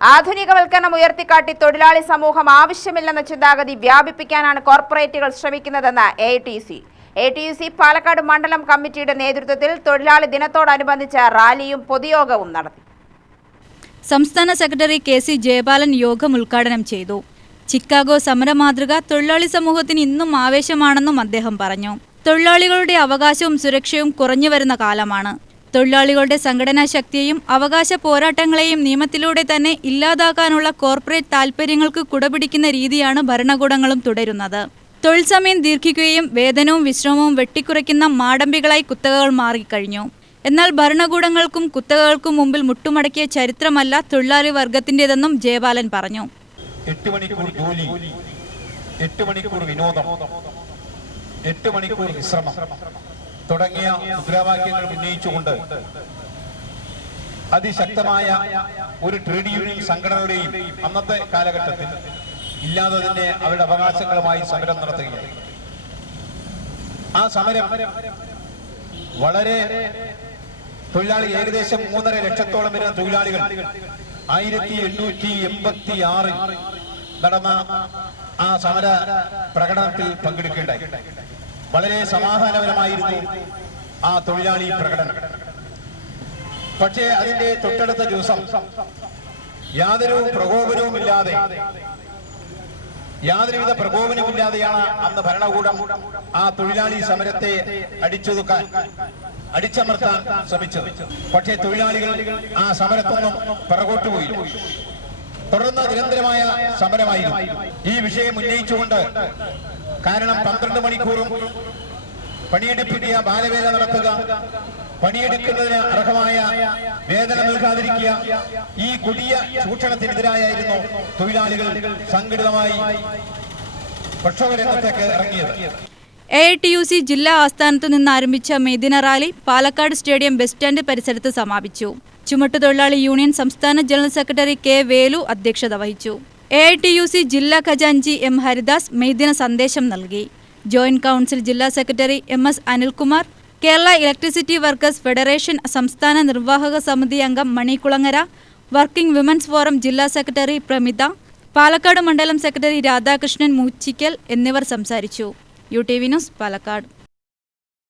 ആധുനികവൽക്കരണം ഉയർത്തിക്കാട്ടി തൊഴിലാളി സമൂഹം ആവശ്യമില്ലെന്ന ചിന്താഗതി വ്യാപിപ്പിക്കാനാണ് കോർപ്പറേറ്റുകൾ ശ്രമിക്കുന്നതെന്ന് AITUC പാലക്കാട് മണ്ഡലം കമ്മിറ്റിയുടെ നേതൃത്വത്തിൽ തൊഴിലാളി ദിനത്തോടനുബന്ധിച്ച് റാലിയും പൊതുയോഗവും നടത്തി. സംസ്ഥാന സെക്രട്ടറി KC ജയപാലൻ യോഗം ഉദ്ഘാടനം ചെയ്തു. ചിക്കാഗോ സമരമാതൃക തൊഴിലാളി സമൂഹത്തിന് ഇന്നും ആവേശമാണെന്നും അദ്ദേഹം പറഞ്ഞു. തൊഴിലാളികളുടെ അവകാശവും സുരക്ഷയും കുറഞ്ഞുവരുന്ന കാലമാണ്. തൊഴിലാളികളുടെ സംഘടനാ ശക്തിയെയും അവകാശ പോരാട്ടങ്ങളെയും നിയമത്തിലൂടെ തന്നെ ഇല്ലാതാക്കാനുള്ള കോർപ്പറേറ്റ് താൽപര്യങ്ങൾക്ക് കുടപിടിക്കുന്ന രീതിയാണ് ഭരണകൂടങ്ങളും തുടരുന്നത്. തൊഴിൽ സമയം ദീർഘിക്കുകയും വേതനവും വിശ്രമവും വെട്ടിക്കുറയ്ക്കുന്ന മാടമ്പികളായി കുത്തകകൾ മാറിക്കഴിഞ്ഞു. എന്നാൽ ഭരണകൂടങ്ങൾക്കും കുത്തകകൾക്കും മുമ്പിൽ മുട്ടുമടക്കിയ ചരിത്രമല്ല തൊഴിലാളി വർഗത്തിൻ്റെതെന്നും ജയപാലൻ പറഞ്ഞു. 8 മണിക്കൂർ ജോലി, 8 മണിക്കൂർ വിനോദം, 8 മണിക്കൂർ വിശ്രമം തുടങ്ങിയ മുദ്രാവാക്യങ്ങൾ ഉന്നയിച്ചുകൊണ്ട് അതിശക്തമായ ഒരു ട്രേഡ് യൂണിയൻ സംഘടനയുടെയും അന്നത്തെ കാലഘട്ടത്തിൽ ഇല്ലാതെ തന്നെ അവരുടെ അവകാശങ്ങളുമായി സമരം നടത്തുകയാണ്. ആ സമരം വളരെ തൊഴിലാളി ഏകദേശം 3.5 ലക്ഷത്തോളം വരുന്ന തൊഴിലാളികൾ 1886 നടന്ന ആ സമര പ്രകടനത്തിൽ പങ്കെടുക്കുകയുണ്ടായി. വളരെ സമാധാനപരമായിരുന്നു ആ തൊഴിലാളി പ്രകടനം. പക്ഷേ അതിന്റെ തൊട്ടടുത്ത ദിവസം യാതൊരുവിധ പ്രകോപനമില്ലാതെയാണ് അന്ന് ഭരണകൂടം ആ തൊഴിലാളി സമരത്തെ അടിച്ചമർത്താൻ ശ്രമിച്ചത്. പക്ഷേ തൊഴിലാളികൾ ആ സമരത്തൊന്നും പിറകോട്ട് പോയി. തുടർന്ന് നിരന്തരമായ സമരമായിരുന്നു. ഈ വിഷയം ഉന്നയിച്ചുകൊണ്ട്, കാരണം 12 മണിക്കൂറും പണിയെടുപ്പിക്കുക, ബാലവേല നടത്തുക, പണിയെടുക്കുന്നതിന് അർഹമായ വേതനം നൽകാതിരിക്കുക, ഈ കൊടിയ ചൂഷണത്തിനെതിരായിരുന്നു തൊഴിലാളികൾ സംഘടിതമായി പ്രക്ഷോഭരംഗത്തേക്ക് ഇറങ്ങിയത്. AITUC ജില്ലാ ആസ്ഥാനത്തു നിന്ന് ആരംഭിച്ച മെയ്ദിന rally Palakkad stadium bus stand പരിസരത്ത് സമാപിച്ചു. ചുമട്ടുതൊഴിലാളി യൂണിയൻ സംസ്ഥാന ജനറൽ സെക്രട്ടറി K. വേലു അധ്യക്ഷത വഹിച്ചു. AITUC ജില്ലാ ഖജാൻജി M. ഹരിദാസ് മെയ്ദിന സന്ദേശം നൽകി. ജോയിന്റ് കൗൺസിൽ ജില്ലാ secretary MS. Anilkumar, Kerala electricity workers federation സംസ്ഥാന നിർവാഹക സമിതി അംഗം മണികുളങ്ങര, വർക്കിംഗ് വിമൻസ് ഫോറം ജില്ലാ സെക്രട്ടറി പ്രമിത, പാലക്കാട് മണ്ഡലം സെക്രട്ടറി രാധാകൃഷ്ണൻ മൂച്ചിക്കൽ എന്നിവർ സംസാരിച്ചു. UTV news Palakkad.